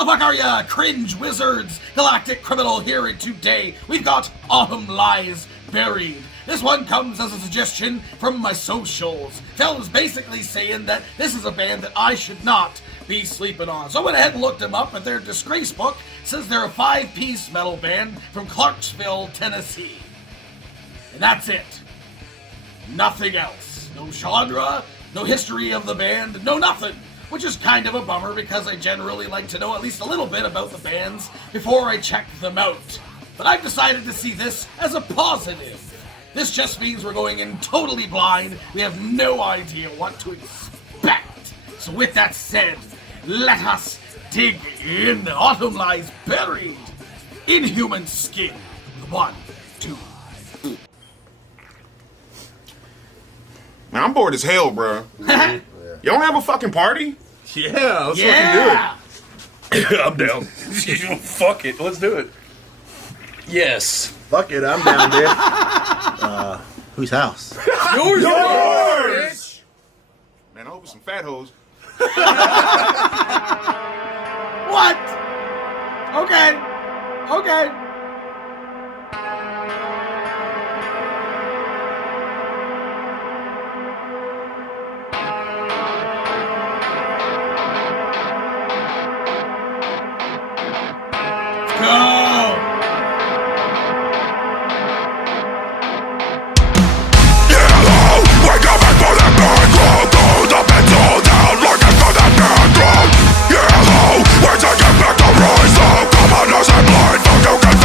How the fuck are ya, cringe wizards? Galactic criminal here, and today we've got Autumn Lies Buried. This one comes as a suggestion from my socials. Phil's basically saying that this is a band that I should not be sleeping on. So I went ahead and looked them up, and their disgrace book says they're a 5-piece metal band from Clarksville, Tennessee. And that's it. Nothing else. No genre, no history of the band, no nothing. Which is kind of a bummer because I generally like to know at least a little bit about the bands before I check them out. But I've decided to see this as a positive. This just means we're going in totally blind. We have no idea what to expect. So with that said, let us dig in. Autumn Lies Buried. Inhuman Skin. 1, 2. Man, I'm bored as hell, bro. You don't have a fucking party? Yeah, let's fucking do it. I'm down. Fuck it, let's do it. Yes. Fuck it, I'm down, dude. Whose house? Yours! Man, I hope it's some fat hoes. What? Okay. Where'd I get back to rise up? Come on, as I'm blind, fuck you, get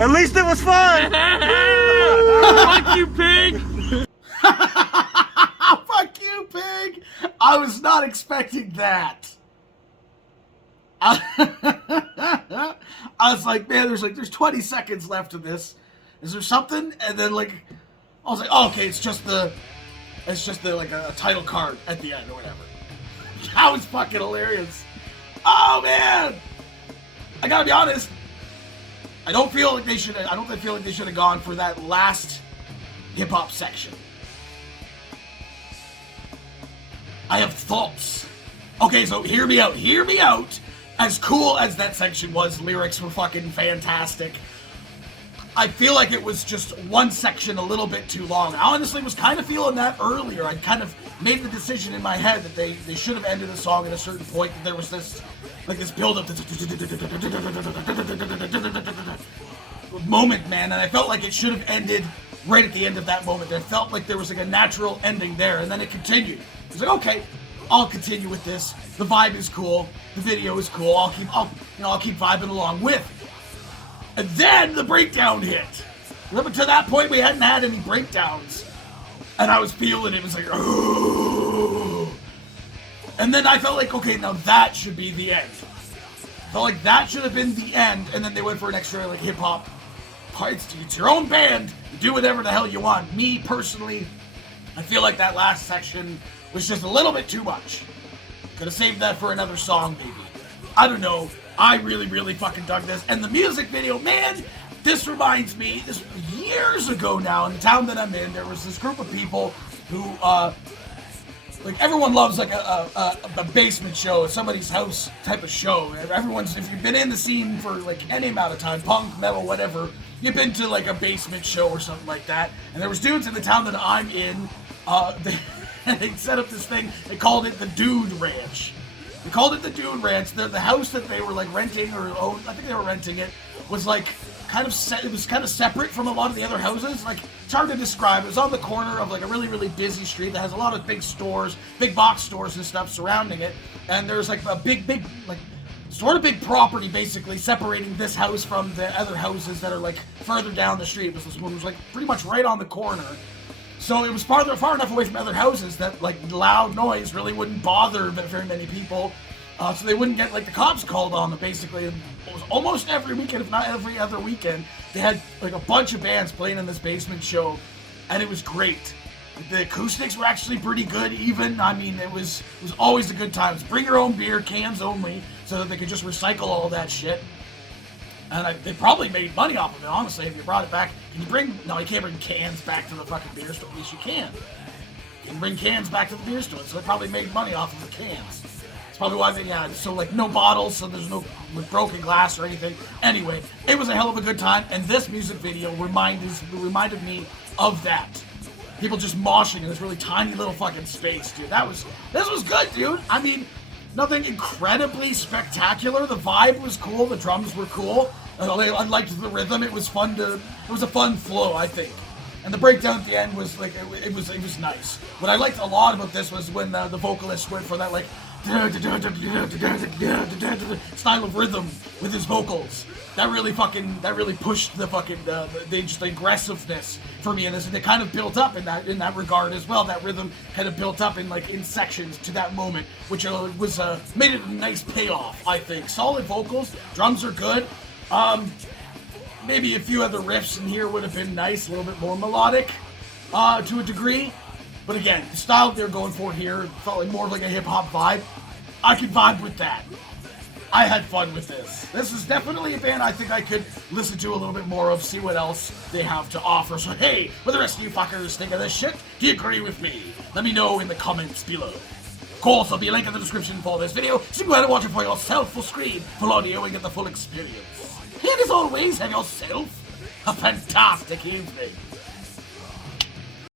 At least it was fun. Fuck you, pig. Fuck you, pig. I was not expecting that. I was like, man, there's 20 seconds left of this. Is there something? And then like, I was like, oh, okay, it's just the like a title card at the end or whatever. That was fucking hilarious. Oh man, I gotta be honest. I don't feel like they should have gone for that last hip hop section. I have thoughts. Okay, so hear me out. Hear me out. As cool as that section was, lyrics were fucking fantastic. I feel like it was just one section a little bit too long. I honestly was kind of feeling that earlier. I kind of made the decision in my head that they should have ended the song at a certain point, that there was this build-up moment, man, and I felt like it should have ended right at the end of that moment. I felt like there was like a natural ending there, and then it continued. I was like, okay, I'll continue with this. The vibe is cool. The video is cool. I'll keep vibing along with. And then the breakdown hit. Up to that point, we hadn't had any breakdowns. And I was feeling it. It was like, oh. And then I felt like, okay, now that should be the end. I felt like that should have been the end. And then they went for an extra, like, hip-hop part. It's your own band. You do whatever the hell you want. Me, personally, I feel like that last section was just a little bit too much. Could have saved that for another song, maybe. I don't know. I really, really fucking dug this. And the music video, man, this reminds me, this was years ago now, in the town that I'm in, there was this group of people who, like, everyone loves, like, a basement show, somebody's house type of show. If you've been in the scene for, like, any amount of time, punk, metal, whatever, you've been to, like, a basement show or something like that. And there was dudes in the town that I'm in, they set up this thing, they called it the Dude Ranch. They called it the Dude Ranch. The house that they were like renting or owned, I think they were renting it, was like kind of separate from a lot of the other houses. Like, it's hard to describe. It was on the corner of like a really, really busy street that has a lot of big stores, big box stores and stuff surrounding it. And there's like a big like sort of big property basically separating this house from the other houses that are like further down the street. This one was like pretty much right on the corner. So it was far enough away from other houses that like loud noise really wouldn't bother very many people. So they wouldn't get like the cops called on them basically. It was almost every weekend, if not every other weekend, they had like a bunch of bands playing in this basement show, and it was great. The acoustics were actually pretty good even. I mean, it was always a good time. Bring your own beer, cans only, so that they could just recycle all that shit. And they probably made money off of it, honestly, if you brought it back. No, you can't bring cans back to the fucking beer store. At least you can. You can bring cans back to the beer store, so they probably made money off of the cans. It's probably why they, so like no bottles, so there's no broken glass or anything. Anyway, it was a hell of a good time, and this music video reminded me of that. People just moshing in this really tiny little fucking space, dude. This was good, dude. I mean, nothing incredibly spectacular. The vibe was cool. The drums were cool. I liked the rhythm. It was a fun flow, I think. And the breakdown at the end was like, it was nice. What I liked a lot about this was when the vocalist went for that like style of rhythm with his vocals. That really pushed the fucking the aggressiveness for me in this, and it kind of built up in that regard as well. That rhythm kind of built up in sections to that moment, which made it a nice payoff. I think solid vocals, drums are good. Maybe a few other riffs in here would have been nice, a little bit more melodic to a degree. But again, the style they're going for here felt like more of like a hip hop vibe. I could vibe with that. I had fun with this. This is definitely a band I think I could listen to a little bit more of, see what else they have to offer. So hey, what the rest of you fuckers think of this shit? Do you agree with me? Let me know in the comments below. Of course, there'll be a link in the description for this video, so you can go ahead and watch it for yourself full screen, full audio, and get the full experience. And as always, have yourself a fantastic evening.